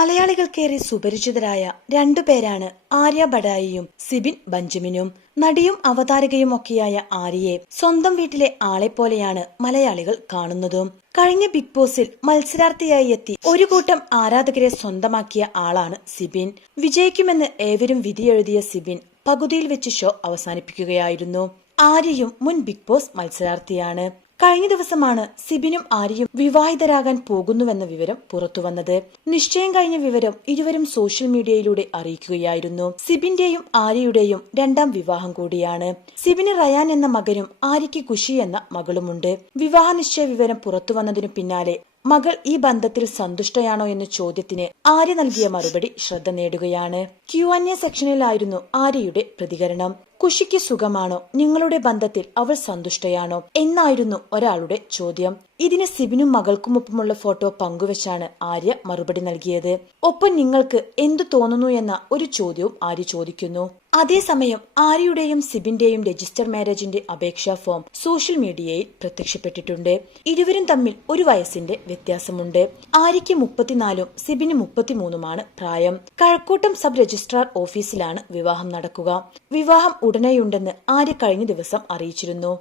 മലയാളികൾക്കേറെ സുപരിചിതരായ രണ്ടു പേരാണ് ആര്യ ബഡായിയും സിബിൻ ബഞ്ചമിനും. നടിയും അവതാരകയും ഒക്കെയായ ആര്യയെ സ്വന്തം വീട്ടിലെ ആളെ പോലെയാണ് മലയാളികൾ കാണുന്നതും. കഴിഞ്ഞ ബിഗ് ബോസിൽ മത്സരാർത്ഥിയായി എത്തി ഒരു കൂട്ടം ആരാധകരെ സ്വന്തമാക്കിയ ആളാണ് സിബിൻ. വിജയിക്കുമെന്ന് ഏവരും വിധിയെഴുതിയ സിബിൻ പകുതിയിൽ വെച്ച് ഷോ അവസാനിപ്പിക്കുകയായിരുന്നു. ആര്യയും മുൻ ബിഗ് ബോസ് മത്സരാർത്ഥിയാണ്. കഴിഞ്ഞ ദിവസമാണ് സിബിനും ആര്യയും വിവാഹിതരാകാൻ പോകുന്നുവെന്ന വിവരം പുറത്തുവന്നത്. നിശ്ചയം കഴിഞ്ഞ വിവരം ഇരുവരും സോഷ്യൽ മീഡിയയിലൂടെ അറിയിക്കുകയായിരുന്നു. സിബിന്റെയും ആര്യയുടെയും രണ്ടാം വിവാഹം കൂടിയാണ്. സിബിന് റയാൻ എന്ന മകനും ആര്യയ്ക്ക് കുഷി എന്ന മകളുമുണ്ട്. വിവാഹ നിശ്ചയ വിവരം പുറത്തുവന്നതിനു പിന്നാലെ മകൾ ഈ ബന്ധത്തിൽ സന്തുഷ്ടയാണോ എന്ന ചോദ്യത്തിന് ആര്യ നൽകിയ മറുപടി ശ്രദ്ധ നേടുകയാണ്. ക്യു എൻ എ സെക്ഷനിലായിരുന്നു ആര്യയുടെ പ്രതികരണം. കുഷിക്ക് സുഖമാണോ? നിങ്ങളുടെ ബന്ധത്തിൽ അവൾ സന്തുഷ്ടയാണോ? എന്നായിരുന്നു ഒരാളുടെ ചോദ്യം. ഇതിന് സിബിനും മകൾക്കുമൊപ്പമുള്ള ഫോട്ടോ പങ്കുവച്ചാണ് ആര്യ മറുപടി നൽകിയത്. ഒപ്പം നിങ്ങൾക്ക് എന്തു തോന്നുന്നു എന്ന ഒരു ചോദ്യവും ആര്യ ചോദിക്കുന്നു. അതേസമയം ആര്യയുടെയും സിബിന്റെയും രജിസ്റ്റർ മാരേജിന്റെ അപേക്ഷാ ഫോം സോഷ്യൽ മീഡിയയിൽ പ്രത്യക്ഷപ്പെട്ടിട്ടുണ്ട്. ഇരുവരും തമ്മിൽ ഒരു വയസ്സിന്റെ വ്യത്യാസമുണ്ട്. ആര്യയ്ക്ക് മുപ്പത്തിനാലും സിബിന് മുപ്പത്തിമൂന്നുമാണ് പ്രായം. കഴക്കൂട്ടം സബ് രജിസ്ട്രാർ ഓഫീസിലാണ് വിവാഹം നടക്കുക. വിവാഹം ഉടനെയുണ്ടെന്ന് ആര്യ കഴിഞ്ഞ ദിവസം അറിയിച്ചിരുന്നു.